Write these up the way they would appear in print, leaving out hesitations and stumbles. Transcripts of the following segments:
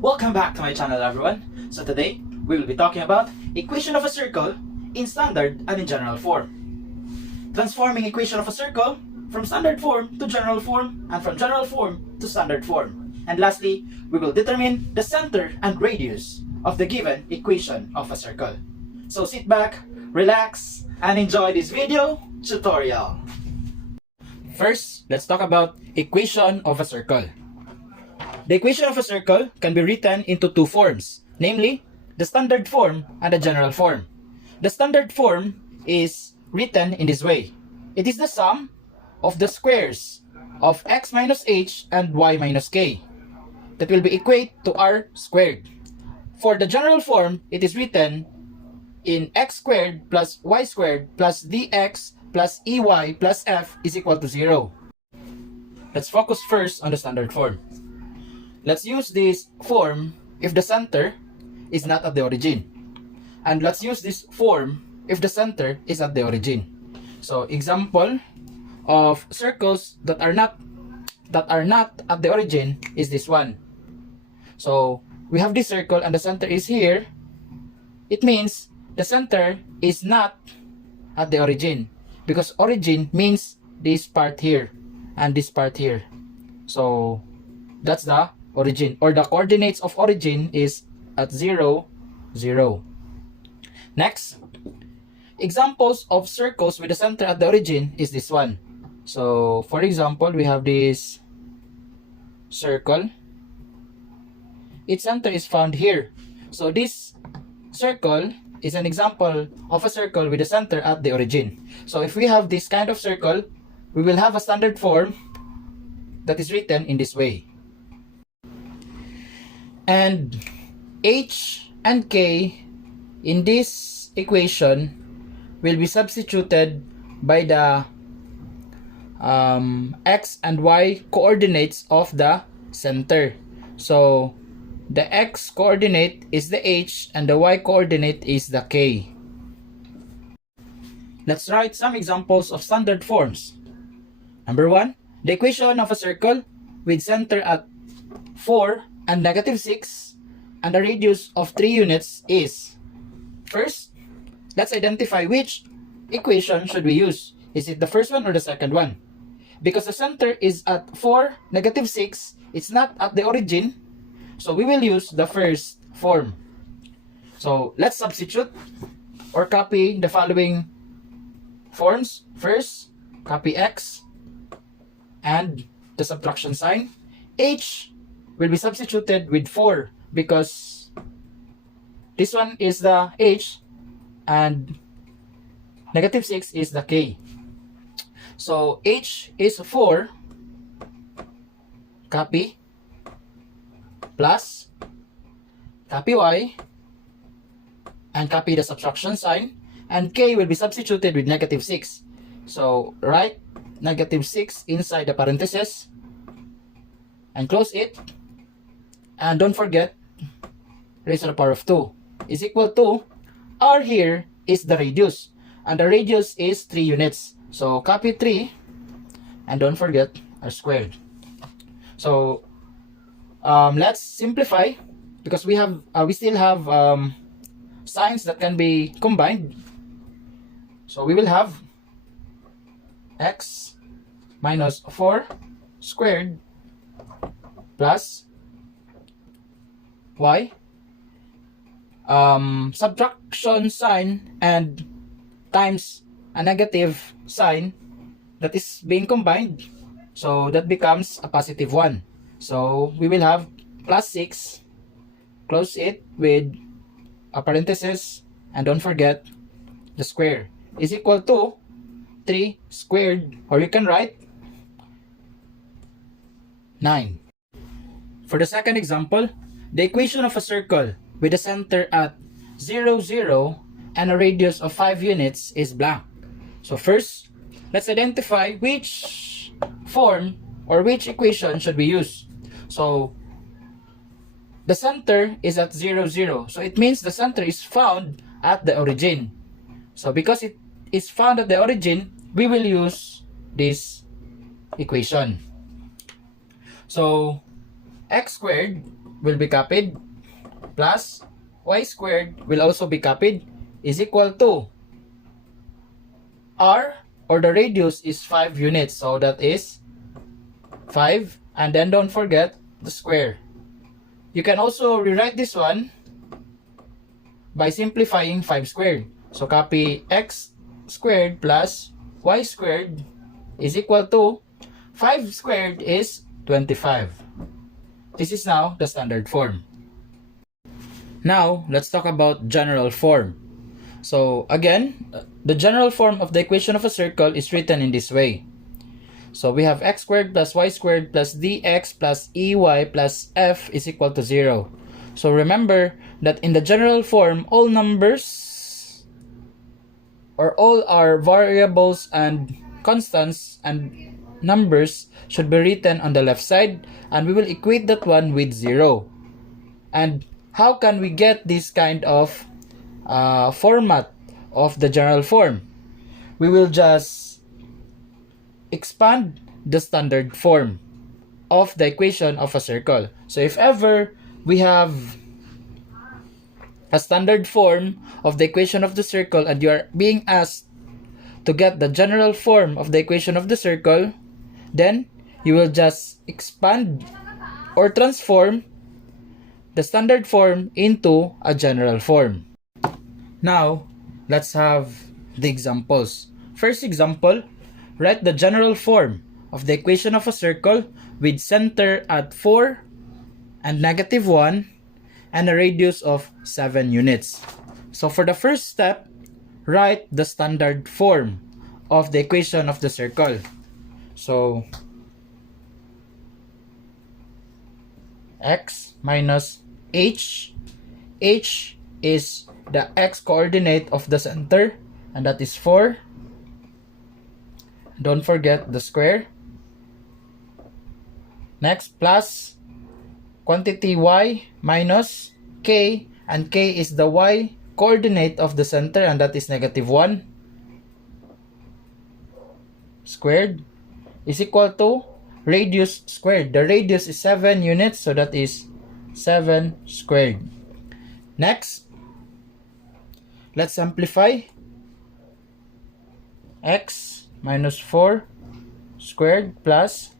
Welcome back to my channel, everyone. So today, we will be talking about equation of a circle in standard and in general form. Transforming equation of a circle from standard form to general form and from general form to standard form. And lastly, we will determine the center and radius of the given equation of a circle. So sit back, relax, and enjoy this video tutorial. First, let's talk about equation of a circle. The equation of a circle can be written into two forms, namely the standard form and the general form. The standard form is written in this way. It is the sum of the squares of x minus h and y minus k that will be equate to r squared. For the general form, it is written in x squared plus y squared plus dx plus ey plus f is equal to 0. Let's focus first on the standard form. Let's use this form if the center is not at the origin. And let's use this form if the center is at the origin. So example of circles that are not at the origin is this one. So we have this circle and the center is here. It means the center is not at the origin, because origin means this part here and this part here. So that's the origin, or the coordinates of origin is at 0, 0. Next, examples of circles with the center at the origin is this one. So for example, we have this circle. Its center is found here. So this circle is an example of a circle with a center at the origin. So if we have this kind of circle, we will have a standard form that is written in this way. And h and k in this equation will be substituted by the x and y coordinates of the center. So the x coordinate is the h and the y coordinate is the k. Let's write some examples of standard forms. Number 1, the equation of a circle with center at 4 and negative 6 and a radius of 3 units is. First, let's identify which equation should we use. Is it the first one or the second one? Because the center is at 4, negative 6, it's not at the origin, so we will use the first form. So let's substitute or copy the following forms. First, copy x and the subtraction sign. H will be substituted with 4 because this one is the h and negative 6 is the k. So h is 4, copy, plus, copy y, and copy the subtraction sign, and k will be substituted with negative 6. So write negative 6 inside the parentheses and close it. And don't forget, raised to the power of 2 is equal to, r here is the radius, and the radius is 3 units. So copy 3, and don't forget r squared. So let's simplify, because we still have signs that can be combined. So we will have x minus 4 squared plus y, subtraction sign and times a negative sign that is being combined, so that becomes a positive 1. So we will have plus 6, close it with a parenthesis, and don't forget the square, is equal to 3 squared, or you can write 9. For the second example, the equation of a circle with a center at 0, 0 and a radius of 5 units is blank. So first, let's identify which form or which equation should we use. So the center is at 0, 0. So it means the center is found at the origin. So because it is found at the origin, we will use this equation. So x squared will be copied plus y squared will also be copied is equal to r, or the radius is 5 units, so that is 5, and then don't forget the square. You can also rewrite this one by simplifying 5 squared. So copy x squared plus y squared is equal to 5 squared is 25. This is now the standard form. Now, let's talk about general form. So again, the general form of the equation of a circle is written in this way. So we have x squared plus y squared plus dx plus ey plus f is equal to 0. So remember that in the general form, all numbers or all our variables and constants and numbers should be written on the left side, and we will equate that one with 0. And how can we get this kind of format of the general form? We will just expand the standard form of the equation of a circle. So if ever we have a standard form of the equation of the circle and you are being asked to get the general form of the equation of the circle, then you will just expand or transform the standard form into a general form. Now, let's have the examples. First example, write the general form of the equation of a circle with center at 4 and negative 1 and a radius of 7 units. So for the first step, write the standard form of the equation of the circle. So x minus h is the x coordinate of the center, and that is 4. Don't forget the square. Next, plus quantity y minus k, and k is the y coordinate of the center, and that is negative 1 squared is equal to radius squared. The radius is 7 units, so that is 7 squared. Next, let's simplify. X minus 4 squared plus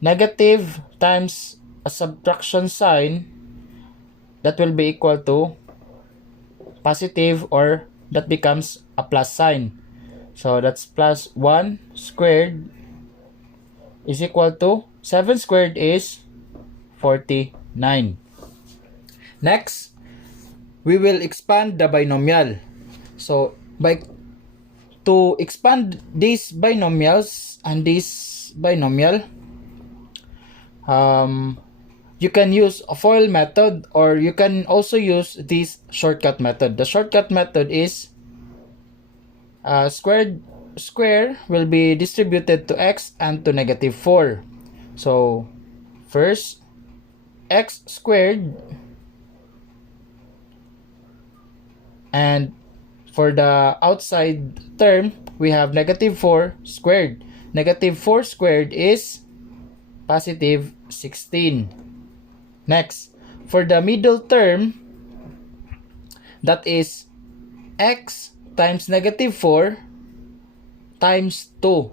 negative times a subtraction sign, that will be equal to positive, or that becomes a plus sign. So that's plus 1 squared is equal to 7 squared is 49. Next, we will expand the binomial. So to expand these binomials and this binomial, you can use a FOIL method, or you can also use this shortcut method. The shortcut method is square will be distributed to x and to negative 4. So first, x squared, and for the outside term we have negative 4 squared. Negative 4 squared is positive 16. Next, for the middle term, that is x times negative 4 times 2.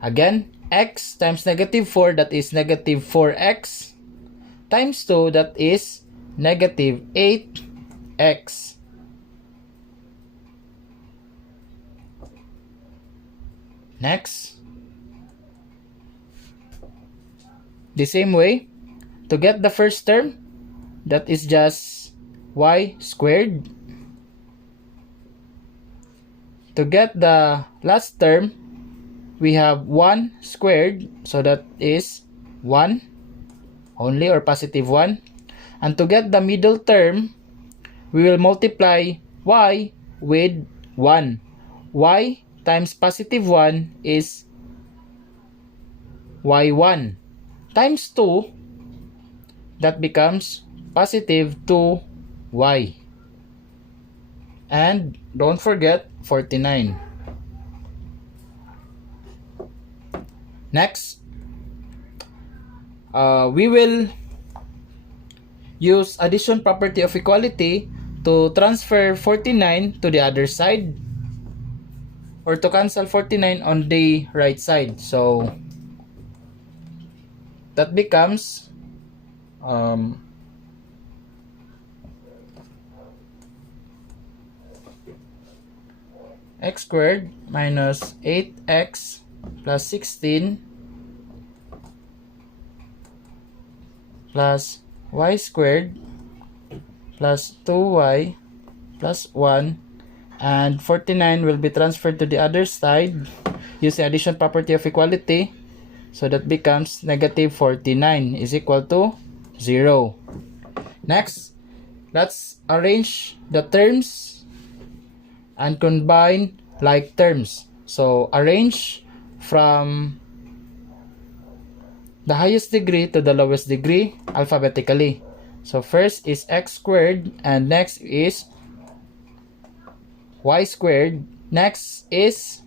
Again, x times negative 4, that is negative 4x, times 2, that is negative 8x. Next, the same way, to get the first term, that is just y squared. To get the last term, we have 1 squared, so that is 1 only, or positive 1. And to get the middle term, we will multiply y with 1. Y times positive 1 is y1 times 2, that becomes positive 2y. And don't forget 49. Next, we will use addition property of equality to transfer 49 to the other side, or to cancel 49 on the right side. So that becomes x squared minus 8x plus 16 plus y squared plus 2y plus 1, and 49 will be transferred to the other side using addition property of equality. So that becomes negative 49 is equal to 0. Next, let's arrange the terms and combine like terms. So arrange from the highest degree to the lowest degree alphabetically. So first is x squared, and next is y squared. Next is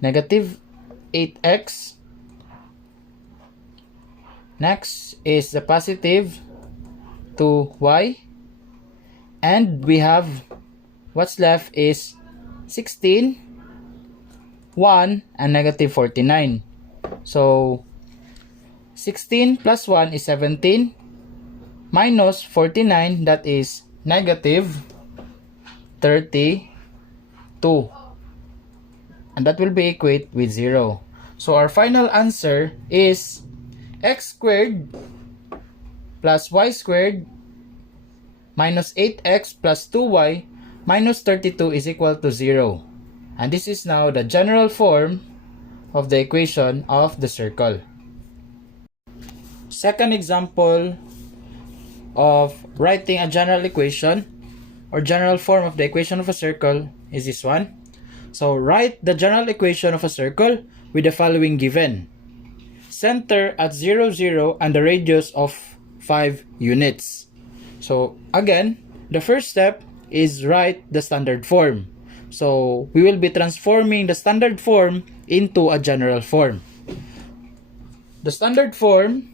negative 8x. Next is the positive 2y. And we have, what's left is 16, 1, and negative 49. So 16 plus 1 is 17, minus 49, that is negative 32. And that will be equate with 0. So our final answer is x squared plus y squared minus 8x plus 2y minus 32 is equal to 0. And this is now the general form of the equation of the circle. Second example of writing a general equation or general form of the equation of a circle is this one. So write the general equation of a circle with the following given. Center at 0, 0 and the radius of 5 units. So again, the first step is write the standard form. So we will be transforming the standard form into a general form. The standard form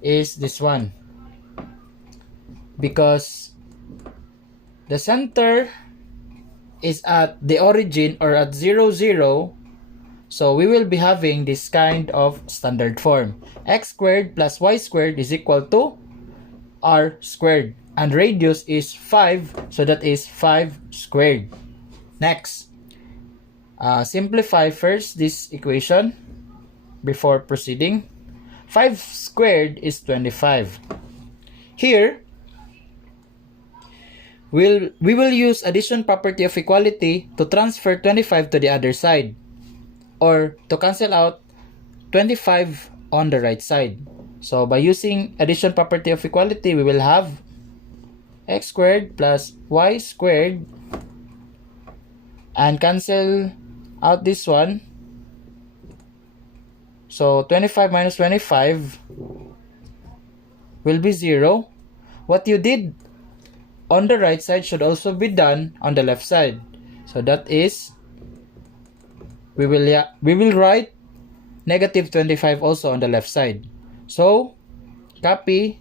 is this one, because the center is at the origin or at 0, 0. So we will be having this kind of standard form. X squared plus y squared is equal to r squared. And radius is 5, so that is 5 squared. Next, simplify first this equation before proceeding. 5 squared is 25. Here, we will use addition property of equality to transfer 25 to the other side, or to cancel out 25 on the right side. So by using addition property of equality, we will have x squared plus y squared, and cancel out this one. So 25 minus 25 will be 0. What you did on the right side should also be done on the left side. So that is, we will write negative 25 also on the left side. So copy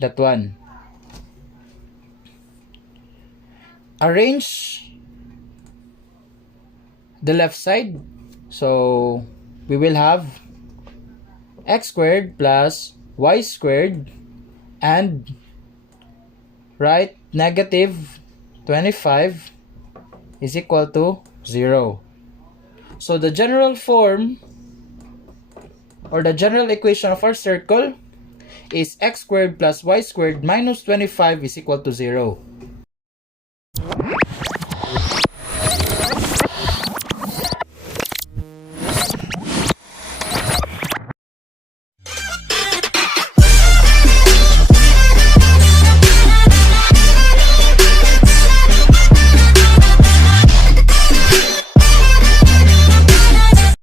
that one. Arrange the left side. So we will have x squared plus y squared, and write negative 25 is equal to 0. So the general form or the general equation of our circle is x squared plus y squared minus 25 is equal to 0.